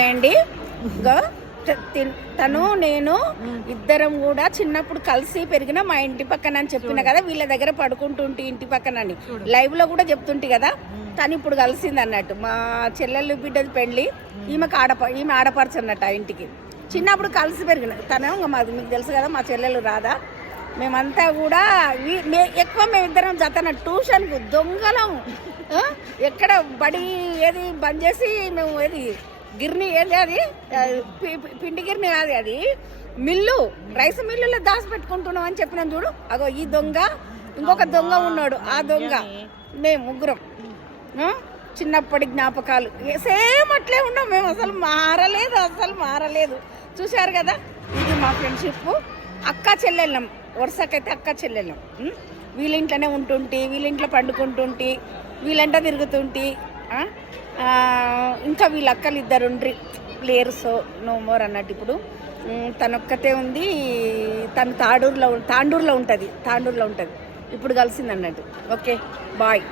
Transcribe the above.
Hi అండి. ఇంకా తను నేను ఇద్దరం కూడా చిన్నప్పుడు కలిసి పెరిగిన మా ఇంటి పక్కన అని చెప్పిన కదా, వీళ్ళ దగ్గర పడుకుంటుంటే ఇంటి పక్కన అని లైవ్ లో కూడా చెప్తుంటే కదా. తను ఇప్పుడు కలిసింది అన్నట్టు, మా చెల్లెలు బిడ్డది పెళ్లి, ఈమె ఆడపరచు అన్నట్టు ఆ ఇంటికి. చిన్నప్పుడు కలిసి పెరిగిన తను, మాది మీకు తెలుసు కదా మా చెల్లెలు రాదా, మేమంతా కూడా ఎక్కువ మేమిద్దరం జతన ట్యూషన్కు దొంగలం. ఎక్కడ బడి ఏది బంద్ చేసి మేము ఏది గిర్ని ఏది అది పిండి గిర్ని కాదు, అది మిల్లు రైస్ మిల్లులో దాచి పెట్టుకుంటున్నాం అని చెప్పినాం చూడు. అగో ఈ దొంగ, ఇంకొక దొంగ ఉన్నాడు, ఆ దొంగ మేము ముగ్గురం. చిన్నప్పటి జ్ఞాపకాలు సేమ్ అట్లే ఉన్నాం మేము, అసలు మారలేదు. చూశారు కదా, ఇది మా ఫ్రెండ్షిప్. అక్క చెల్లెళ్ళం, వరుసకైతే అక్క చెల్లెళ్ళం. వీళ్ళింట్లోనే ఉంటుంటే, వీళ్ళింట్లో పండుకుంటుంటే, వీళ్ళంట తిరుగుతుంటే, ఇంకా వీళ్ళ అక్కలు ఇద్దరు లేరు, సో నో మోర్ అన్నట్టు. ఇప్పుడు తనొక్కతే ఉంది, తను తాండూరులో ఉంటుంది. ఇప్పుడు కలిసింది అన్నట్టు. Okay bye.